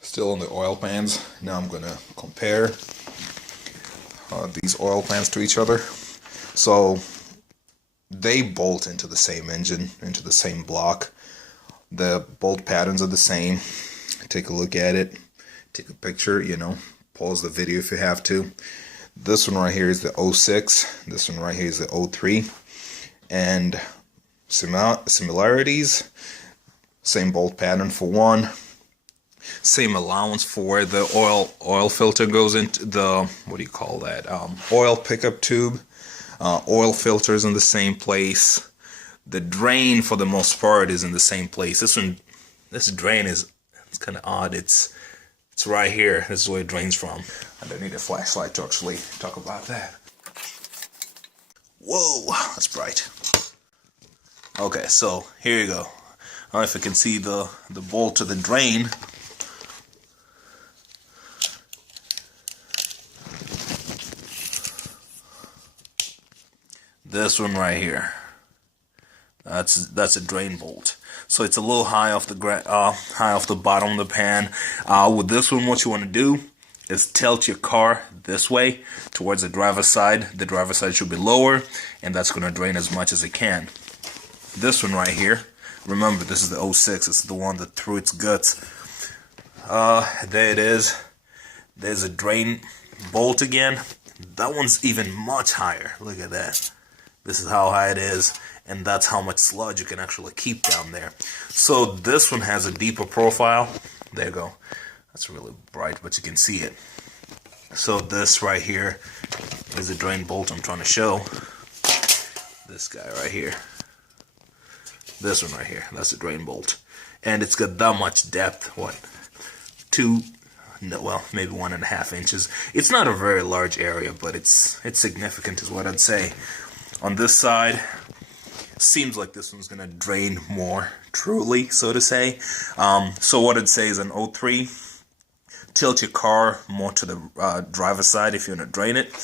Still on the oil pans. Now I'm gonna compare these oil pans to each other. So they bolt into the same engine, into the same block. The bolt patterns are the same. Take a look at it, take a picture, you know, pause the video if you have to. This one right here is the 06, this one right here is the 03, and similarities, same bolt pattern for one, same allowance for where the oil filter goes into the, what do you call that, oil pickup tube. Oil filters in the same place. The drain for the most part is in the same place. This drain is, it's kind of odd. It's right here. This is where it drains from. I don't need a flashlight to actually talk about that. Whoa, that's bright. Okay, so here you go. I don't know if you can see the bolt to the drain. This one right here. That's a drain bolt. So it's a little high off the bottom of the pan. With this one, what you want to do is tilt your car this way towards the driver's side. The driver's side should be lower, and that's going to drain as much as it can. This one right here, remember this is the 06. This is the one that threw its guts. There it is. There's a drain bolt again. That one's even much higher. Look at that. This is how high it is, and that's how much sludge you can actually keep down there. So this one has a deeper profile. There you go. That's really bright, but you can see it. So this right here is a drain bolt I'm trying to show. This guy right here. This one right here. That's a drain bolt. And it's got that much depth. What? Maybe 1.5 inches. It's not a very large area, but it's significant is what I'd say. On this side, seems like this one's going to drain more truly, so to say. So what I'd say is an 03, tilt your car more to the driver's side if you want to drain it.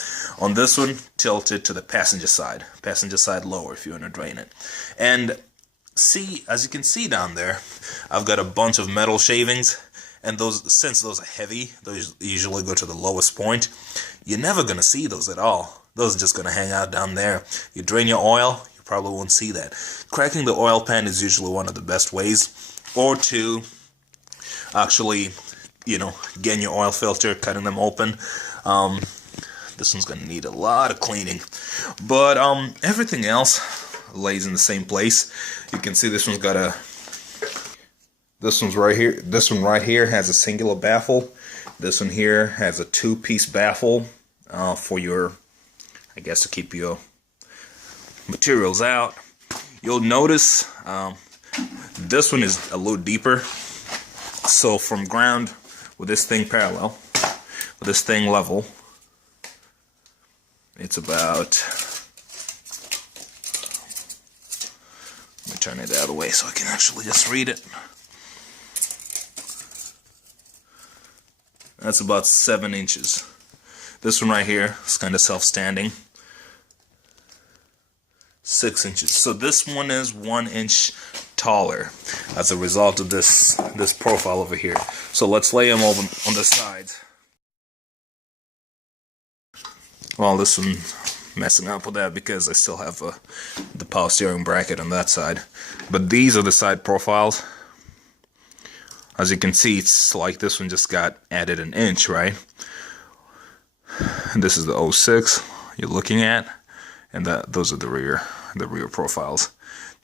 On this one, tilt it to the passenger side lower if you want to drain it. And see, as you can see down there, I've got a bunch of metal shavings, and since those are heavy, those usually go to the lowest point. You're never going to see those at all. Those are just going to hang out down there. You drain your oil, you probably won't see that. Cracking the oil pan is usually one of the best ways. Or to actually, you know, getting your oil filter, cutting them open. This one's going to need a lot of cleaning. But everything else lays in the same place. You can see this one's got a... This one's right here. This one right here has a singular baffle. This one here has a 2-piece baffle for your... I guess to keep your materials out. You'll notice this one is a little deeper. So from ground, with this thing parallel, with this thing level, it's about, let me turn it out of the way so I can actually just read it. That's about 7 inches. This one right here is kind of self-standing. 6 inches. So this one is 1 inch taller as a result of this profile over here. So let's lay them over on the sides. Well, this one messing up with that because I still have the power steering bracket on that side. But these are the side profiles. As you can see, it's like this one just got added an inch, right? And this is the 06 you're looking at, and those are the rear profiles.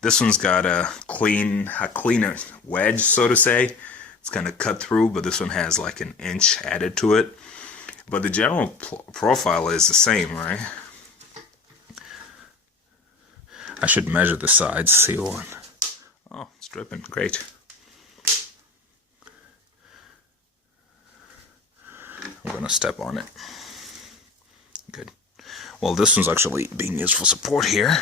This one's got a cleaner wedge, so to say. It's kind of cut through, but this one has like an inch added to it. But the general profile is the same, right? I should measure the sides, see one. Oh, it's dripping, great. I'm gonna step on it. Good. Well, this one's actually being used for support here.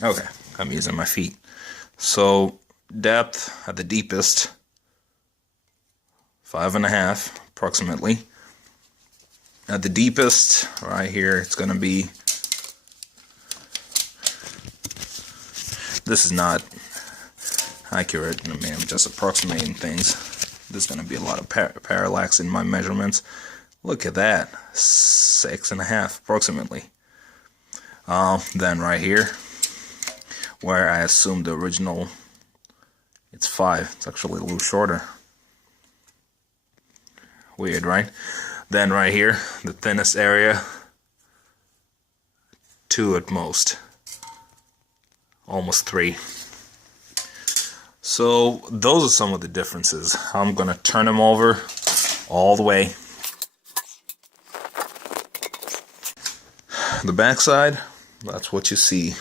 Okay, I'm using my feet. So, depth at the deepest, 5.5 approximately. At the deepest, right here, it's gonna be this is not accurate. I mean, I'm just approximating things. There's going to be a lot of parallax in my measurements. Look at that, 6.5 approximately. Then right here, where I assumed the original, it's 5. It's actually a little shorter. Weird, right? Then right here, the thinnest area, 2 at most. Almost 3. So those are some of the differences. I'm going to turn them over all the way. The backside, that's what you see.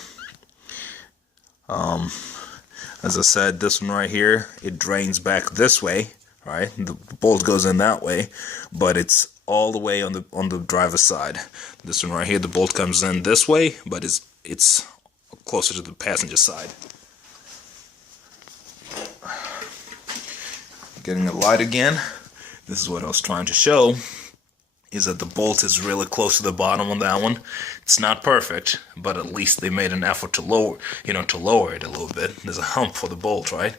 As I said, this one right here, it drains back this way, right? The bolt goes in that way, but it's all the way on the driver's side. This one right here, the bolt comes in this way, but it's closer to the passenger side. Getting a light again. This is what I was trying to show, is that the bolt is really close to the bottom on that one. It's not perfect, but at least they made an effort to lower, to lower it a little bit. There's a hump for the bolt, right?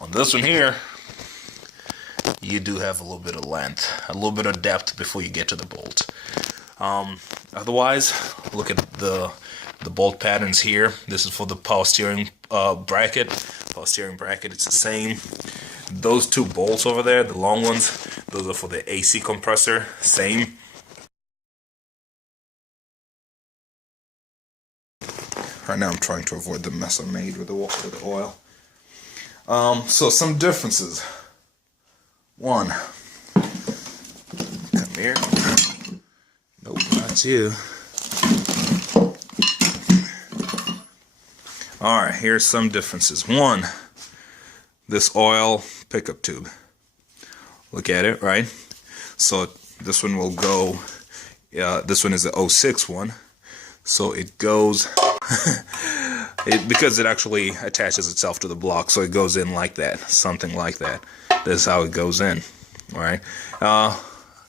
On this one here, you do have a little bit of length, a little bit of depth before you get to the bolt. Otherwise, look at the bolt patterns here. This is for the power steering bracket. Power steering bracket, it's the same. Those 2 bolts over there, the long ones, those are for the AC compressor. Same. Right now I'm trying to avoid the mess I made with the oil. So some differences. 1. Come here. Nope, not you. Alright, here's some differences. 1. This oil pickup tube. Look at it, right? So this one will go, this one is the 06 one. So it goes, because it actually attaches itself to the block, so it goes in like that, something like that. This is how it goes in, right?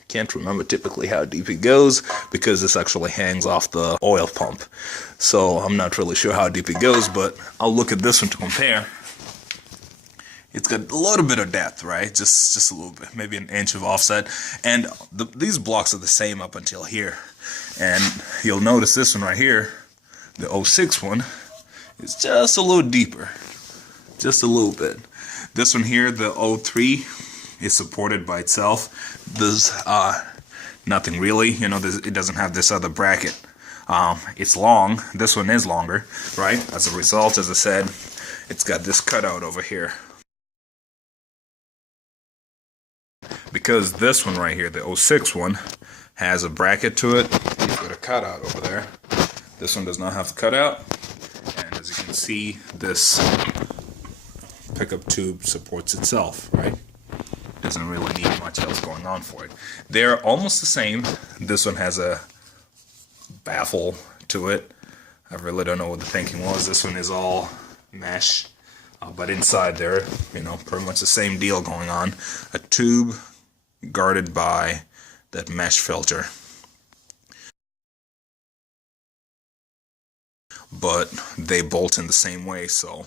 Can't remember typically how deep it goes, because this actually hangs off the oil pump. So I'm not really sure how deep it goes, but I'll look at this one to compare. It's got a little bit of depth, right? Just a little bit, maybe an inch of offset. And these blocks are the same up until here. And you'll notice this one right here, the 06 one, is just a little deeper. Just a little bit. This one here, the 03, is supported by itself. There's nothing really, it doesn't have this other bracket. It's long. This one is longer, right? As a result, as I said, it's got this cutout over here. Because this one right here, the 06 one, has a bracket to it. You've got a cutout over there. This one does not have the cutout. And as you can see, this pickup tube supports itself, right? Doesn't really need much else going on for it. They're almost the same. This one has a baffle to it. I really don't know what the thinking was. This one is all mesh. But inside there, pretty much the same deal going on. A tube guarded by that mesh filter. But they bolt in the same way, so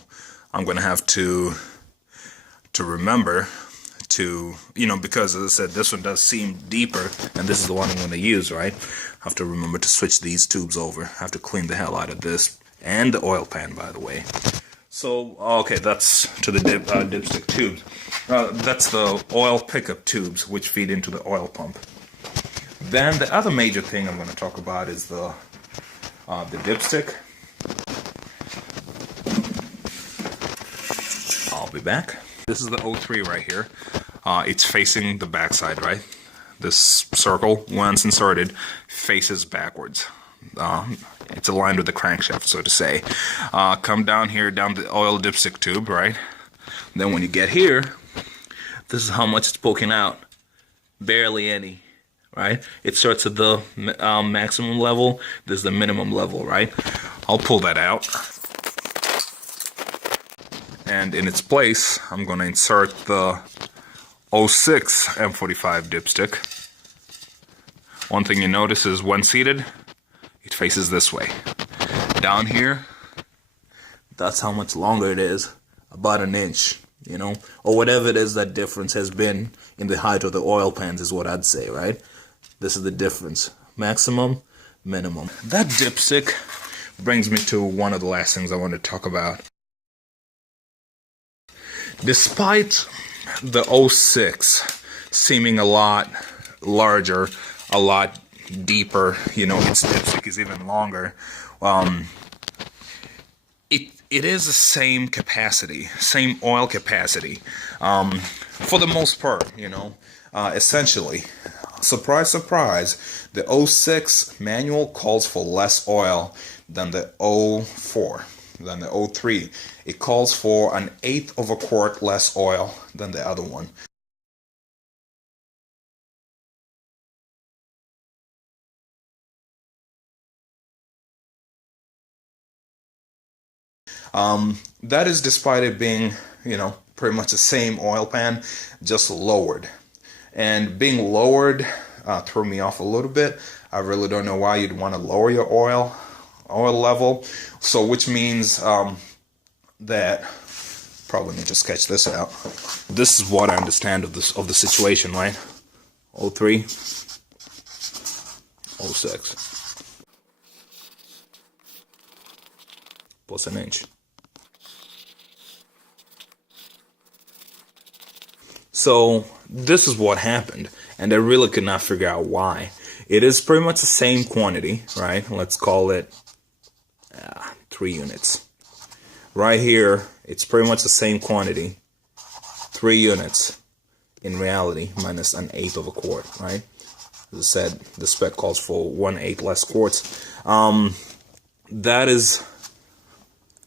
I'm going to have to remember to, because as I said, this one does seem deeper, and this is the one I'm going to use, right? I have to remember to switch these tubes over. I have to clean the hell out of this, and the oil pan, by the way. So, okay, that's to the dipstick tubes. That's the oil pickup tubes, which feed into the oil pump. Then the other major thing I'm going to talk about is the dipstick. I'll be back. This is the 03 right here. It's facing the backside, right? This circle, once inserted, faces backwards. It's aligned with the crankshaft, so to say. Come down here, down the oil dipstick tube, right? Then when you get here, this is how much it's poking out. Barely any, right? It starts at the maximum level. This is the minimum level, right? I'll pull that out. And in its place, I'm going to insert the 06 M45 dipstick. One thing you notice is when seated, it faces this way. Down here, That's how much longer it is, about an inch, you know, or whatever it is that difference has been in the height of the oil pans is what I'd say, right? This is the difference, maximum, minimum. That dipstick brings me to one of the last things I want to talk about. Despite the 06 seeming a lot larger, a lot deeper, you know, its dipstick is even longer, it is the same capacity, same oil capacity, for the most part, you know, essentially. Surprise, surprise, the 06 manual calls for less oil than the 04, than the 03. It calls for 1/8 of a quart less oil than the other one. That is despite it being, you know, pretty much the same oil pan, just lowered. And being lowered threw me off a little bit. I really don't know why you'd want to lower your oil level. So which means that, probably need to sketch this out. This is what I understand of the situation, right? 03, 06. Plus an inch. So this is what happened, and I really could not figure out why. It is pretty much the same quantity, right? Let's call it 3 units. Right here, it's pretty much the same quantity, 3 units in reality, minus 1/8 of a quart, right? As I said, the spec calls for 1/8 less quarts. That is...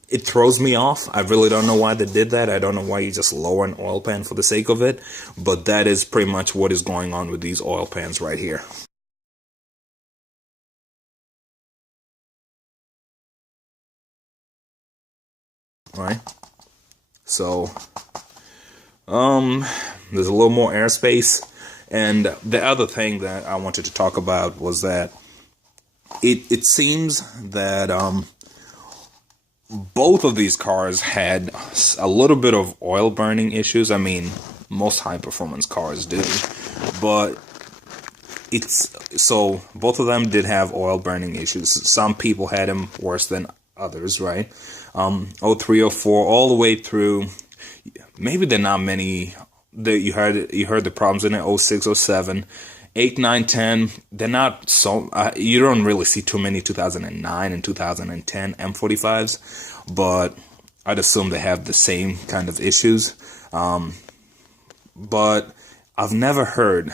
It throws me off. I really don't know why they did that. I don't know why you just lower an oil pan for the sake of it. But that is pretty much what is going on with these oil pans right here. Right? So, there's a little more airspace. And the other thing that I wanted to talk about was that it seems that both of these cars had a little bit of oil burning issues. I mean, most high performance cars do, but so both of them did have oil burning issues. Some people had them worse than others, right? 03, 04, all the way through. Maybe there are not many that you heard the problems in it. 06, 07. 8, 9, 10, they're not so, you don't really see too many 2009 and 2010 M45s, but I'd assume they have the same kind of issues. But I've never heard,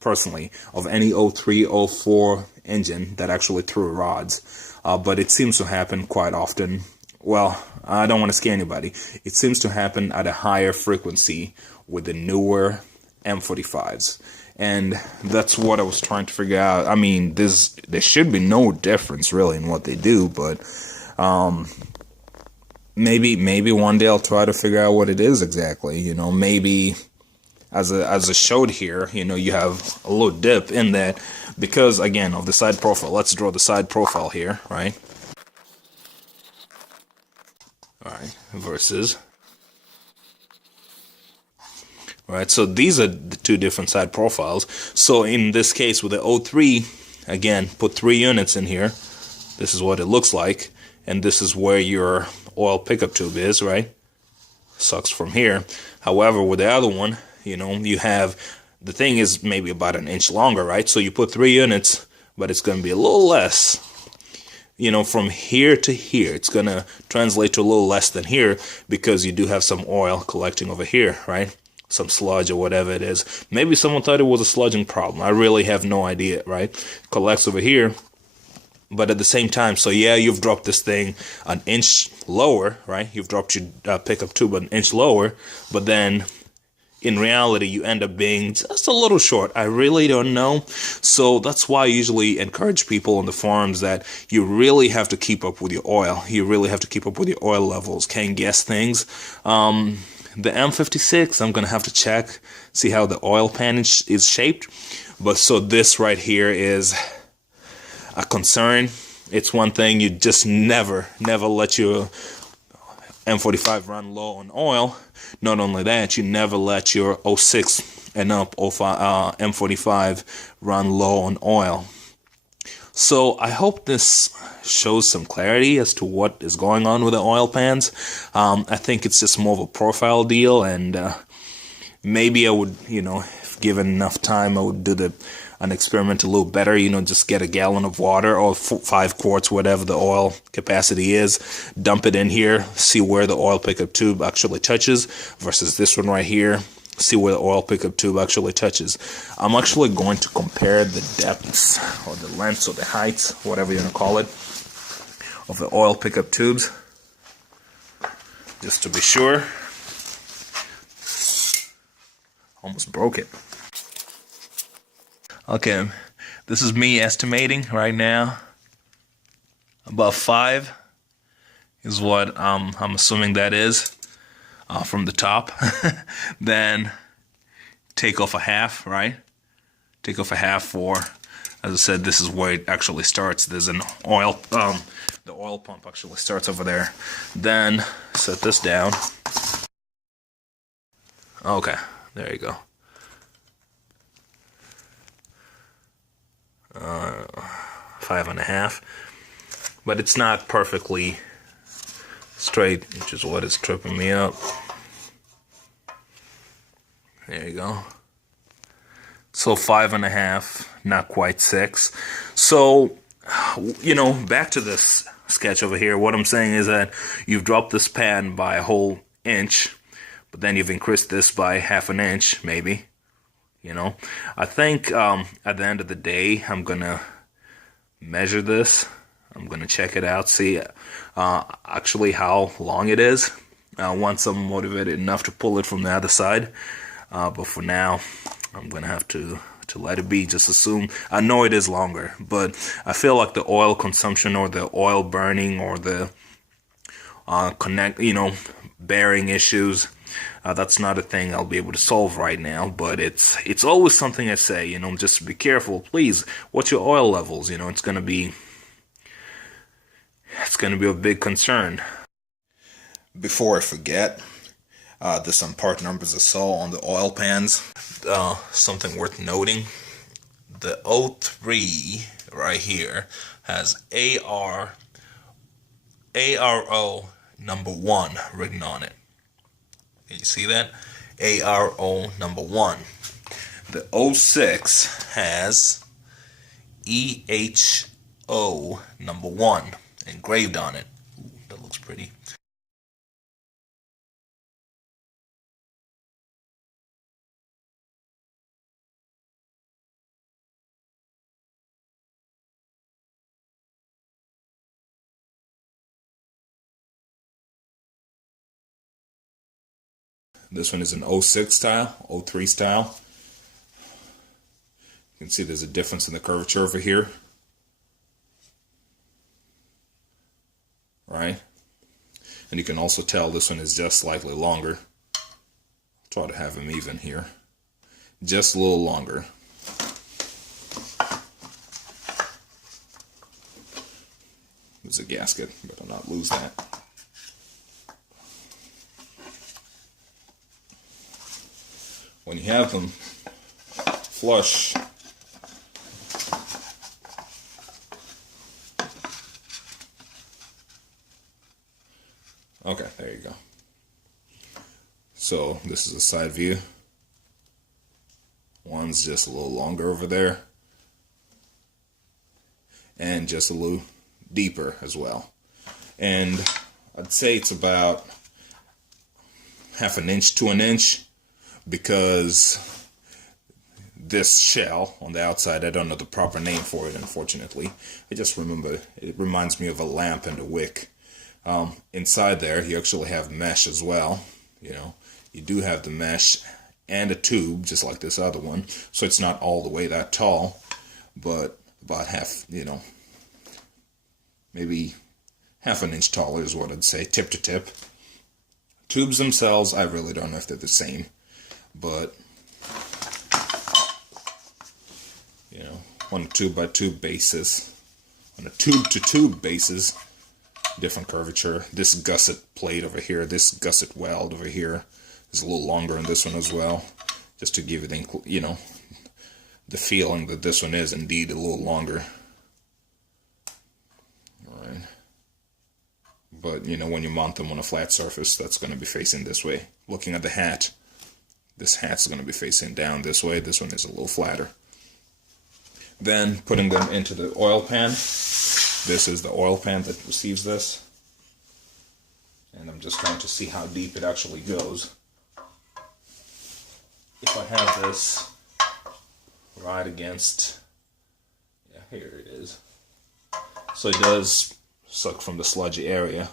personally, of any 03, 04 engine that actually threw rods, but it seems to happen quite often. Well, I don't want to scare anybody. It seems to happen at a higher frequency with the newer M45s. And that's what I was trying to figure out. I mean, there should be no difference really in what they do, but maybe one day I'll try to figure out what it is exactly. You know, maybe as I showed here, you know, you have a little dip in that because again of the side profile. Let's draw the side profile here, right? All right, versus. Right, so these are the two different side profiles. So in this case with the 03, again, put 3 units in here. This is what it looks like. And this is where your oil pickup tube is, right? Sucks from here. However, with the other one, you know, you have, the thing is maybe about an inch longer, right? So you put 3 units, but it's going to be a little less. You know, from here to here, it's going to translate to a little less than here because you do have some oil collecting over here, right? Some sludge or whatever it is. Maybe someone thought it was a sludging problem. I really have no idea, right? Collects over here. But at the same time, so yeah, you've dropped this thing an inch lower, right? You've dropped your pickup tube an inch lower. But then, in reality, you end up being just a little short. I really don't know. So that's why I usually encourage people on the forums that you really have to keep up with your oil. You really have to keep up with your oil levels. Can't guess things. The M56, I'm going to have to check, see how the oil pan is shaped. But so this right here is a concern. It's one thing you just never let your M45 run low on oil, not only that, you never let your 06 and up M45 run low on oil. So I hope this shows some clarity as to what is going on with the oil pans. I think it's just more of a profile deal, and maybe I would, if given enough time, I would do an experiment a little better. Just get a gallon of water or 5 quarts, whatever the oil capacity is, dump it in here, see where the oil pickup tube actually touches versus this one right here. See where the oil pickup tube actually touches. I'm actually going to compare the depths or the lengths or the heights, whatever you want to call it, of the oil pickup tubes, just to be sure. Almost broke it. Okay, this is me estimating right now. About 5 is what I'm assuming that is. From the top. Then take off a half, right? Take off a half for, as I said, this is where it actually starts. There's an oil, the oil pump actually starts over there. Then set this down. Okay, there you go. 5.5, but it's not perfectly straight, which is what is tripping me up. There you go. So 5.5, not quite 6. So, back to this sketch over here. What I'm saying is that you've dropped this pan by a whole inch, but then you've increased this by half an inch, maybe. I think at the end of the day, I'm gonna measure this. I'm going to check it out, see actually how long it is, once I'm motivated enough to pull it from the other side. But for now, I'm going to have to let it be. Just assume, I know it is longer, but I feel like the oil consumption or the oil burning or the bearing issues, that's not a thing I'll be able to solve right now, but it's always something I say, just be careful, please. What's your oil levels? It's going to be a big concern. Before I forget, there's some part numbers I saw on the oil pans. Something worth noting, the 03 right here has ARO number 1 written on it. Can you see that? ARO number 1. The 06 has EHO number 1 engraved on it. Ooh, that looks pretty. This one is an 06 style, 03 style. You can see there's a difference in the curvature over here. Right? And you can also tell this one is just slightly longer. I'll try to have them even here. Just a little longer. There's a gasket, but I'll not lose that. When you have them flush, okay, there you go. So this is a side view. One's just a little longer over there, and just a little deeper as well. And I'd say it's about half an inch to an inch, because this shell on the outside, I don't know the proper name for it, unfortunately. I just remember it reminds me of a lamp and a wick. Inside there, you actually have mesh as well. You do have the mesh and a tube, just like this other one. So it's not all the way that tall, but about half, maybe half an inch taller is what I'd say, tip to tip. Tubes themselves, I really don't know if they're the same, but on a tube by tube basis, on a tube to tube basis, different curvature. This gusset plate over here, this gusset weld over here is a little longer than this one as well, just to give you the, you know, the feeling that this one is indeed a little longer. Alright. But, you know, when you mount them on a flat surface, that's going to be facing this way. Looking at the hat, this hat's going to be facing down this way. This one is a little flatter. Then putting them into the oil pan. This is the oil pan that receives this. And I'm just trying to see how deep it actually goes. If I have this right against, yeah, here it is. So it does suck from the sludgy area.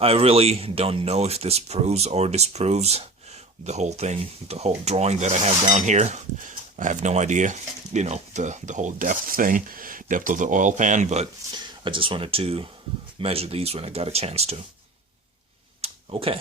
I really don't know if this proves or disproves the whole thing, the whole drawing that I have down here. I have no idea, you know, the whole depth thing, depth of the oil pan, but I just wanted to measure these when I got a chance to. Okay.